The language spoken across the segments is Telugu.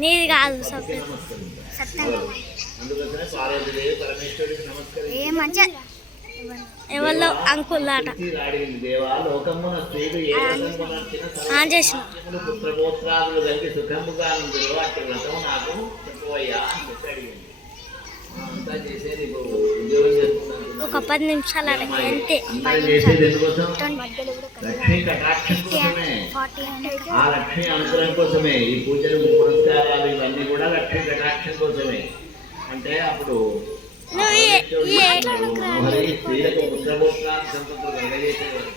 నీది కాదు ఏ మంచిగా ఎవరిలో అంకుల్ ఆట చేసిన ఒక 10 నిమిషాలు అంతే. ఆ లక్ష్మీ అనుగ్రహం కోసమే ఈ పూజలు పురస్కారాలు ఇవన్నీ కూడా లక్ష్మీ కటాక్షం కోసమే. అంటే అప్పుడు స్త్రీలకు పుత్రభోత్రాలు సంపత్తులు కలగజేసేవారు.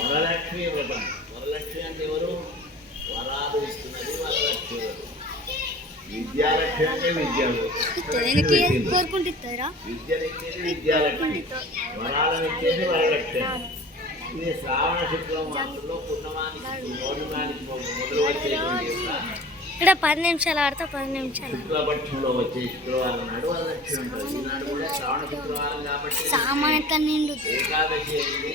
వరలక్ష్మి వ్రతం. వరలక్ష్మి అంటే ఎవరు? వరాలు ఇస్తున్నది వరలక్ష్మి వ్రతం. విద్యాలక్ష్మి అంటే విద్యలు, విద్యనిచ్చేది విద్యాలక్ష్మి, వరాలను ఇచ్చేది వరలక్ష్మి. ఇది శ్రావణ శుక్ల మాసంలో పున్నమానికి పౌర్ణమానికి మొదలు వచ్చేటువంటి ఇక్కడ 10 నిమిషాలు ఆడితే 10 నిమిషాలు శుక్లపక్షంలో వచ్చే శుక్రవారం నాడు వరలక్ష్మి ఉంటుంది. ఈనాడు కూడా శ్రావణ శుక్రవారం కాబట్టి ఏకాదశి అయింది.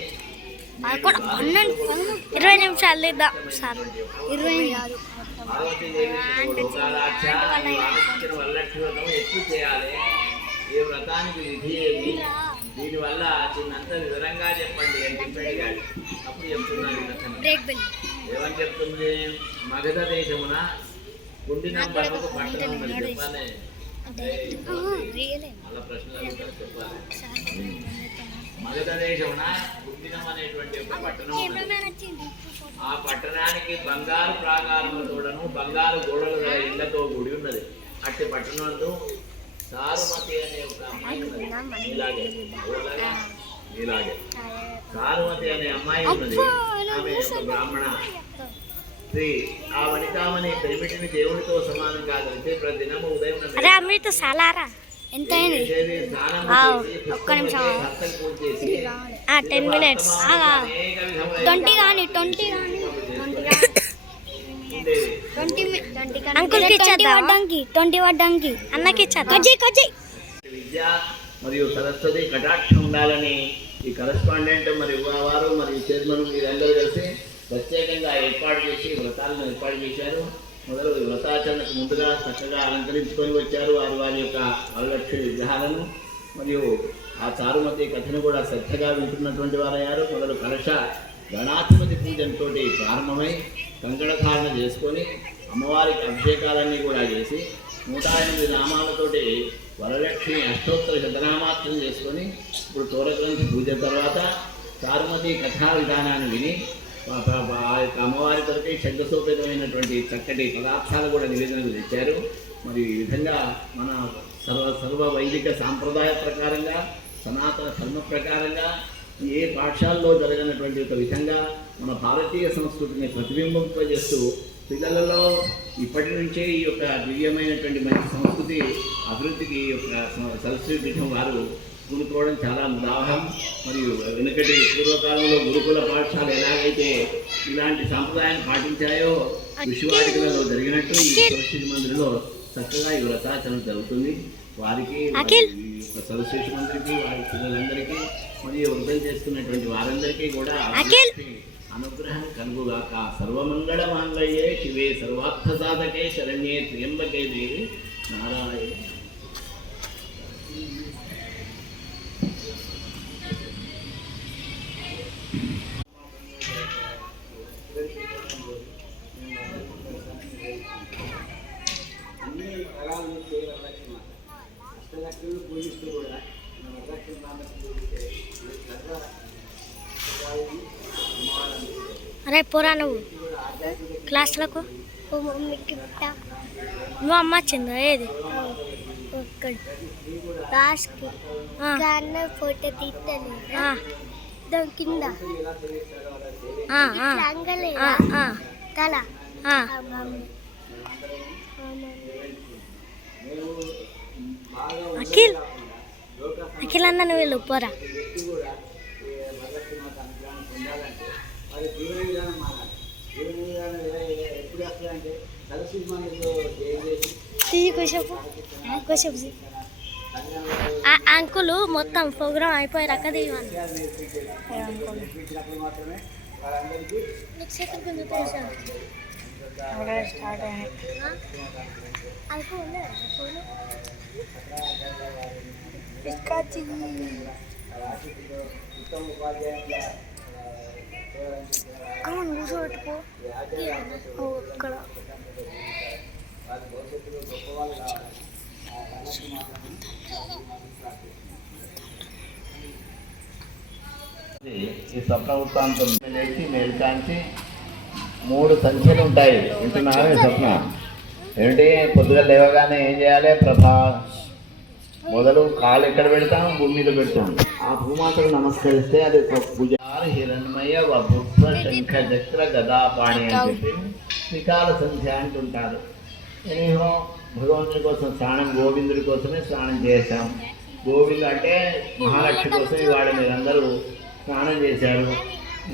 20 నిమిషాలు లేదా సార్ 20 కాదు. వరలక్ష్మి వ్రతం ఎక్కువ చేయాలి. ఏ వ్రతానికి విధి ఏది, దీనివల్ల చిన్నంత వివరంగా చెప్పండి అని చెప్పాడు గాడు. అప్పుడు చెప్తున్నాను ఏమని చెప్తుంది? మగధ దేశమున గుండిన బరువుకు పట్టణం మరి చెప్పాలి. మళ్ళా ప్రశ్నలు చెప్పాలి. మగధ దేశమున గుండినం అనేటువంటి ఒక పట్టణం ఉన్నది. ఆ పట్టణానికి బంగారు ప్రాకారములతోడను బంగారు గోడల ఇళ్లతో కూడి ఉన్నది. అట్టి పట్టణంలో సారుమతి అనే ఒక అమ్మాయి ఉన్నది. ఇలాగే సారుమతి అనే అమ్మాయి ఉన్నది. ఆమె ఒక బ్రాహ్మణ స్త్రీ. ఆ వనితామని పెరిమిటిని దేవునితో సమానం కాదంటే ప్రతిదినము ఉదయం 10 minutes 20 కానీ అంకుల్కి ఇచ్చేద్దాంకి 20 వడ్డంకి అన్నకి ఇచ్చేద్దాం. విద్య మరియు సరస్వతి కటాక్షం ఉండాలని ఈ కరెస్పాండెంట్ మరియు వారు మరియు చైర్మన్ మీరందరూ కలిసి ప్రత్యేకంగా ఏర్పాటు చేసి వ్రతాలను ఏర్పాటు చేశారు. మొదలు వ్రతాచరణకు ముందుగా చక్కగా అలంకరించుకొని వచ్చారు వారు వారి యొక్క వరలక్ష్మి విగ్రహాలను. మరియు ఆ చారుమతి కథను కూడా శ్రద్ధగా వింటున్నటువంటి వారయ్యారు. మొదలు కలశ గణాధిపతి పూజంతో ప్రారంభమై కంకణధారణ చేసుకొని అమ్మవారికి అభిషేకాలన్నీ కూడా చేసి 108 నామాలతోటి వరలక్ష్మి అష్టోత్తర శతనామార్చన చేసుకొని ఇప్పుడు తోరగ్రంథి పూజ తర్వాత చారుమతి కథా విధానాన్ని విని ఆ యొక్క అమ్మవారి కొరకే షడ్సోపేతమైనటువంటి చక్కటి పదార్థాలు కూడా నివేదనకు తెచ్చారు. మరి ఈ విధంగా మన సర్వ వైదిక సాంప్రదాయ ప్రకారంగా సనాతన ధర్మ ప్రకారంగా ఏ పాఠశాలలో జరగనటువంటి ఒక విధంగా మన భారతీయ సంస్కృతిని ప్రతిబింబింపజేస్తూ పిల్లలలో ఇప్పటి నుంచే ఈ యొక్క దివ్యమైనటువంటి మంచి సంస్కృతి అభివృద్ధికి ఈ యొక్క సరస్వతి పీఠం వారు కూనుకోవడం చాలా ముదావహం. మరియు వెనుకటి పూర్వకాలంలో గురుకుల పాఠశాల ఎలాగైతే ఇలాంటి సాంప్రదాయాన్ని పాటించాయో విశ్వవాటికలలో జరిగినట్టు ఈ సరస్వతి మందిరంలో చక్కగా ఈ వ్రతాచరణ జరుగుతుంది. వారికి సరస్వతి మందిరికి వారి పిల్లలందరికీ మరియు వృద్ధం చేస్తున్నటువంటి వారందరికీ కూడా అనుగ్రహం కలుగుగాక. సర్వమంగళ మాంగళ్యే శివే సర్వార్థ సాధకే శరణ్యే త్ర్యంబకే దేవి నారాయణ. అష్టలక్ష్మి పూజిస్తూ కూడా అరే పోరా నువ్వు క్లాస్లకు నువ్వు అమ్మ వచ్చిందా? ఏది ఫోటో తీస్తాను కింద తల అఖిల్ అన్న నువ్వు వెళ్ళు పోరా. అంకులు మొత్తం ప్రోగ్రామ్ అయిపోయాక దిగాను. స్టార్ట్ అయ్యాయి. కూర్చోబెట్టుకో ఇక్కడ ఈ స్వప్న వృత్తాంతం లేచి మేల్కాంచి 3 సంఖ్యలు ఉంటాయి. వింటున్నారా? ఈ స్వప్న ఏమిటి? పొద్దుగా లేవగానే ఏం చేయాలి? మొదలు కాలు ఎక్కడ పెడతాం? భూమి మీద పెడతాం. ఆ భూమాతకు నమస్కరిస్తే అది పూజ. హిరణ్మయ వపుత్ర శంఖ చక్ర గదాపాణి అని చెప్పి త్రికాల సంధ్య అంటుంటారు. ఎనీహో భగవంతుడి కోసం స్నానం, గోవిందుడి కోసమే స్నానం చేశాం. గోవిందు అంటే మహాలక్ష్మి కోసం ఇవాళ మీరందరూ స్నానం చేశారు.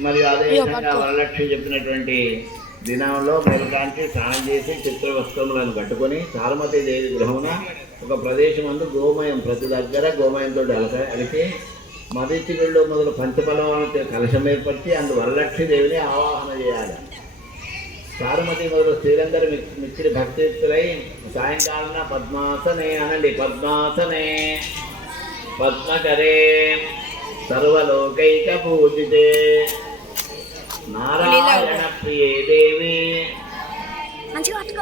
మరియు అదేవిధంగా వరలక్ష్మి చెప్పినటువంటి దినంలో మేల్కాంచి స్నానం చేసి చిత్ర వస్త్రములను కట్టుకొని సారమతి దేవి గృహమున ఒక ప్రదేశం అందు గోమయం ప్రతి దగ్గర గోమయంతో అలికి మదిచిగుళ్ళు మొదలు పంచపలవాలతో కలశం ఏర్పరిచి అందు వరలక్ష్మి దేవిని ఆవాహన చేయాలి. సారమతి మొదలు స్త్రీలందరూ మిక్కిలి భక్తియుక్తులై సాయంకాలన పద్మాసనే అనండి. పద్మాసనే పద్మకరే సర్వలోకైక పూజితే నారాయణ ప్రియే దేవి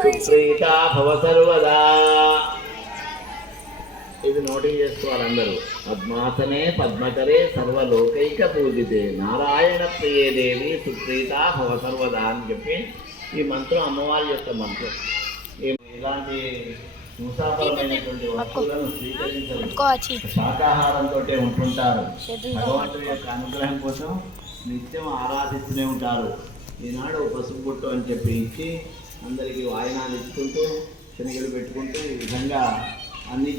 సుప్రీతా భవ సర్వదా. ఇది నోటింగ్ చేసుకోవాలి అందరూ. పద్మాసనే పద్మకరే సర్వలోకైక పూజితే నారాయణ ప్రియే దేవి సుప్రీతా భవ సర్వదా అని చెప్పి ఈ మంత్రం అమ్మవారి యొక్క మంత్రం. ఇలాంటి హింసాపరమైనటువంటి వస్తువులను స్వీకరించరు. శాకాహారంతో ఉంటుంటారు. భగవంతుడి యొక్క అనుగ్రహం కోసం నిత్యం ఆరాధిస్తూనే ఉంటారు. ఈనాడు పసుపు బొట్టు అని చెప్పి ఇచ్చి అందరికీ వాయినాలు ఇచ్చుకుంటూ శనగలు పెట్టుకుంటూ ఈ విధంగా అన్ని